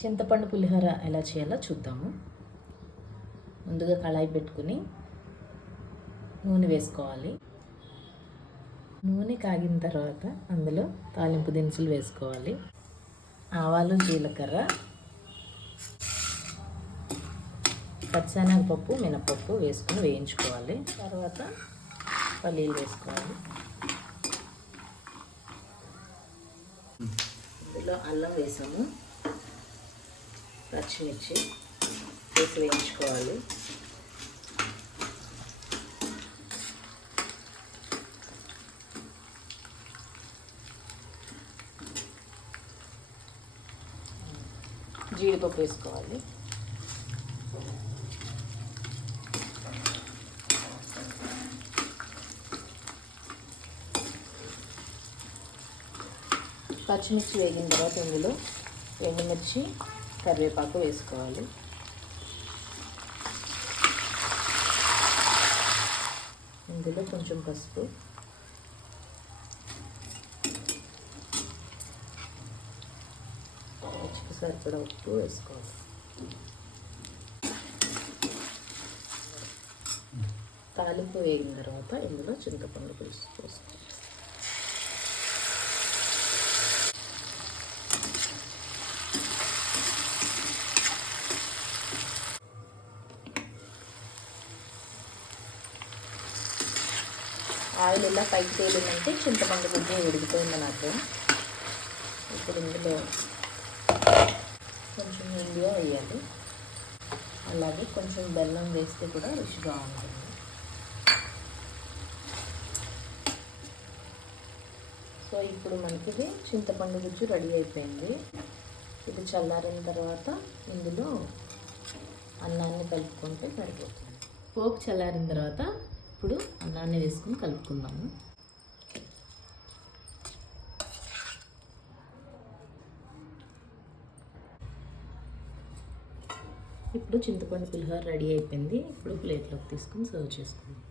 చింతపండు పులిహోర ఎలా చేయాలో చూద్దాము. ముందుగా కళాయి పెట్టుకుని నూనె వేసుకోవాలి. నూనె కాగిన తర్వాత అందులో తాలింపు దినుసులు వేసుకోవాలి. ఆవాలు, జీలకర్ర, పచ్చిశనగపప్పు, మినపప్పు వేసుకుని వేయించుకోవాలి. తర్వాత పల్లీలు వేసుకోవాలి. ఇందులో అల్లం వేసాము, పచ్చిమిర్చి వేసి వేయించుకోవాలి. జీడిపప్పు వేసుకోవాలి. పచ్చిమిర్చి వేగిన తర్వాత ఇందులో ఎండుమిర్చి, కరివేపాకు వేసుకోవాలి. ఇందులో కొంచెం పసుపు, రుచికి సరిపడా ఉప్పు వేసుకోవాలి. తాలింపు వేగిన తర్వాత ఇందులో చింతపండు పులుసు వేసుకోవాలి. ఆయిల్ ఇలా పైకి తేలిందంటే చింతపండు గుజ్జు ఉడికిపోయిందని అర్థం. ఇప్పుడు ఇందులో కొంచెం ఇంగువ వేయాలి. అలాగే కొంచెం బెల్లం వేస్తే కూడా రుచి బాగుంటుంది. సో ఇప్పుడు మనకి ఇది చింతపండు గుజ్జు రెడీ అయిపోయింది. ఇది చల్లారిన తర్వాత ఇందులో అన్నాన్ని కలుపుకుంటే సరిపోతుంది. పోపు చల్లారిన తర్వాత ఇప్పుడు అన్నాన్ని వేసుకుని కలుపుకుందాము. ఇప్పుడు చింతపండు పులిహోర రెడీ అయిపోయింది. ఇప్పుడు ప్లేట్లోకి తీసుకుని సర్వ్ చేసుకుందాం.